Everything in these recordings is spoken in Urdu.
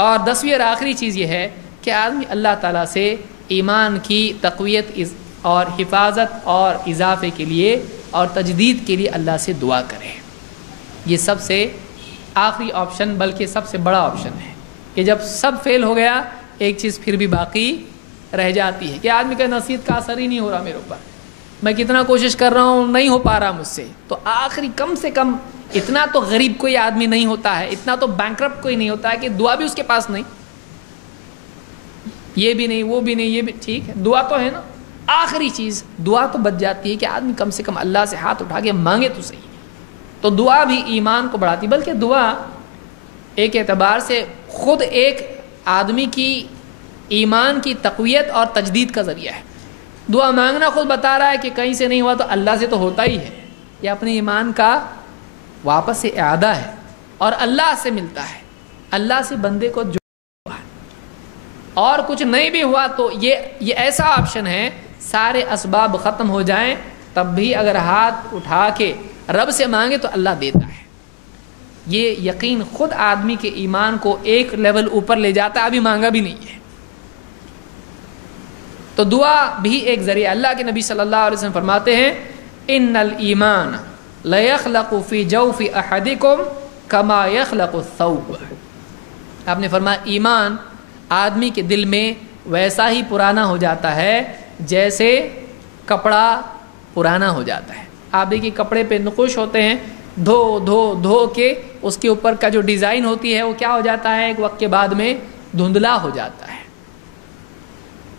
اور 10ویں اور آخری چیز یہ ہے کہ آدمی اللہ تعالیٰ سے ایمان کی تقویت اور حفاظت اور اضافے کے لیے اور تجدید کے لیے اللہ سے دعا کرے۔ یہ سب سے آخری آپشن بلکہ سب سے بڑا آپشن ہے کہ جب سب فیل ہو گیا ایک چیز پھر بھی باقی رہ جاتی ہے کہ آدمی کا نصیحت کا اثر ہی نہیں ہو رہا میرے اوپر، میں کتنا کوشش کر رہا ہوں نہیں ہو پا رہا مجھ سے، تو آخری کم سے کم اتنا تو غریب کوئی آدمی نہیں ہوتا ہے، اتنا تو بینکرپٹ کوئی نہیں ہوتا ہے کہ دعا بھی اس کے پاس نہیں، یہ بھی نہیں وہ بھی نہیں یہ بھی ٹھیک ہے، دعا تو ہے نا، آخری چیز دعا تو بچ جاتی ہے کہ آدمی کم سے کم اللہ سے ہاتھ اٹھا کے مانگے تو صحیح۔ تو دعا بھی ایمان کو بڑھاتی، بلکہ دعا ایک اعتبار سے خود ایک آدمی کی ایمان کی تقویت اور تجدید کا ذریعہ ہے۔ دعا مانگنا خود بتا رہا ہے کہ کہیں سے نہیں ہوا تو اللہ سے تو ہوتا ہی ہے، یہ اپنے ایمان کا واپس سے اعادہ ہے اور اللہ سے ملتا ہے، اللہ سے بندے کو جو ہوا اور کچھ نہیں بھی ہوا تو یہ ایسا آپشن ہے، سارے اسباب ختم ہو جائیں تب بھی اگر ہاتھ اٹھا کے رب سے مانگے تو اللہ دیتا ہے۔ یہ یقین خود آدمی کے ایمان کو ایک لیول اوپر لے جاتا ہے، ابھی مانگا بھی نہیں ہے۔ تو دعا بھی ایک ذریعہ، اللہ کے نبی صلی اللہ علیہ وسلم فرماتے ہیں ان الایمان لیخلق فی جوف احدکم کما یخلق الثوب۔ آپ نے فرمایا ایمان آدمی کے دل میں ویسا ہی پرانا ہو جاتا ہے جیسے کپڑا پرانا ہو جاتا ہے۔ آپ دیکھیے کپڑے پہ نقوش ہوتے ہیں، دھو دھو دھو کے اس کے اوپر کا جو ڈیزائن ہوتی ہے وہ کیا ہو جاتا ہے، ایک وقت کے بعد میں دھندلا ہو جاتا ہے،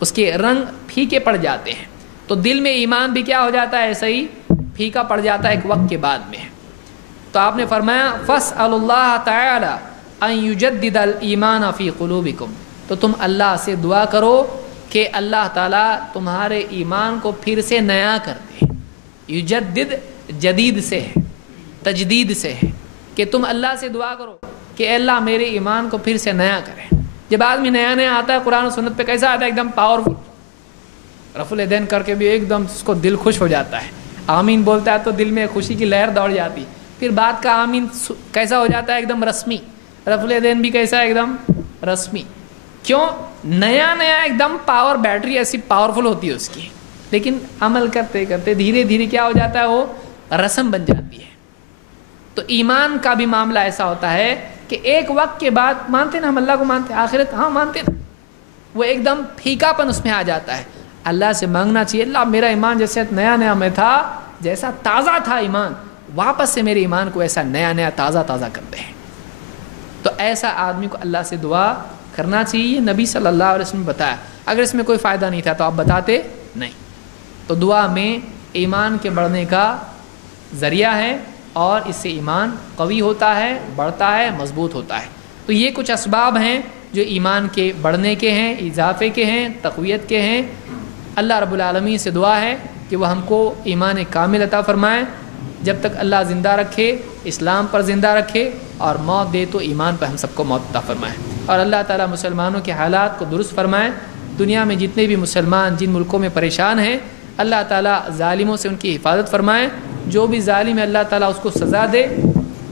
اس کے رنگ پھیکے پڑ جاتے ہیں۔ تو دل میں ایمان بھی کیا ہو جاتا ہے، ایسا ہی پھیکا پڑ جاتا ہے ایک وقت کے بعد میں۔ تو آپ نے فرمایا فاسألوا اللہ تعالی ان یجدد الایمان فی قلوبکم، تو تم اللہ سے دعا کرو کہ اللہ تعالیٰ تمہارے ایمان کو پھر سے نیا کر دے۔ یجدد جدید سے ہے، تجدید سے ہے کہ تم اللہ سے دعا کرو کہ اے اللہ میرے ایمان کو پھر سے نیا کرے۔ جب آدمی نیا نیا آتا ہے قرآن و سنت پہ کیسا آتا ہے، ایک دم پاورفل، رفع الیدین کر کے بھی ایک دم اس کو دل خوش ہو جاتا ہے، آمین بولتا ہے تو دل میں خوشی کی لہر دوڑ جاتی۔ پھر بات کا آمین کیسا ہو جاتا ہے، ایک دم رسمی، رفع الیدین بھی کیسا ہے، ایک دم رسمی۔ کیوں؟ نیا نیا ایک دم پاور، بیٹری ایسی پاورفل ہوتی ہے اس کی، لیکن عمل کرتے کرتے دھیرے دھیرے کیا ہو جاتا ہے، وہ رسم بن جاتی ہے۔ تو ایمان کا بھی معاملہ ایسا ہوتا ہے کہ ایک وقت کے بعد مانتے نا، ہم اللہ کو مانتے، آخرت ہاں مانتے نا، وہ ایک دم پھیکا پن اس میں آ جاتا ہے۔ اللہ سے مانگنا چاہیے اللہ میرا ایمان جیسے نیا نیا میں تھا، جیسا تازہ تھا ایمان، واپس سے میرے ایمان کو ایسا نیا نیا تازہ تازہ کرتے ہیں۔ تو ایسا آدمی کو اللہ سے دعا کرنا چاہیے، نبی صلی اللہ علیہ وسلم نے بتایا۔ اگر اس میں کوئی فائدہ نہیں تھا تو آپ بتاتے نہیں۔ تو دعا میں ایمان کے بڑھنے کا ذریعہ ہے اور اس سے ایمان قوی ہوتا ہے، بڑھتا ہے، مضبوط ہوتا ہے۔ تو یہ کچھ اسباب ہیں جو ایمان کے بڑھنے کے ہیں، اضافے کے ہیں، تقویت کے ہیں۔ اللہ رب العالمین سے دعا ہے کہ وہ ہم کو ایمان کامل عطا فرمائے، جب تک اللہ زندہ رکھے، اسلام پر زندہ رکھے، اور موت دے تو ایمان پر ہم سب کو موت عطا فرمائے، اور اللہ تعالیٰ مسلمانوں کے حالات کو درست فرمائے۔ دنیا میں جتنے بھی مسلمان جن ملکوں میں پریشان ہیں، اللہ تعالیٰ ظالموں سے ان کی حفاظت فرمائے، جو بھی ظالم ہے اللہ تعالیٰ اس کو سزا دے،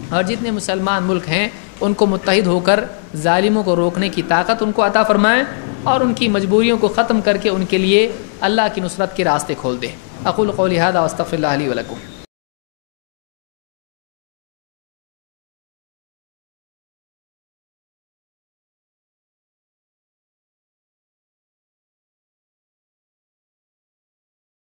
اور جتنے مسلمان ملک ہیں ان کو متحد ہو کر ظالموں کو روکنے کی طاقت ان کو عطا فرمائے، اور ان کی مجبوریوں کو ختم کر کے ان کے لیے اللہ کی نصرت کے راستے کھول دے۔ اقول قولی ھذا واستغفر اللہ لی ولکم۔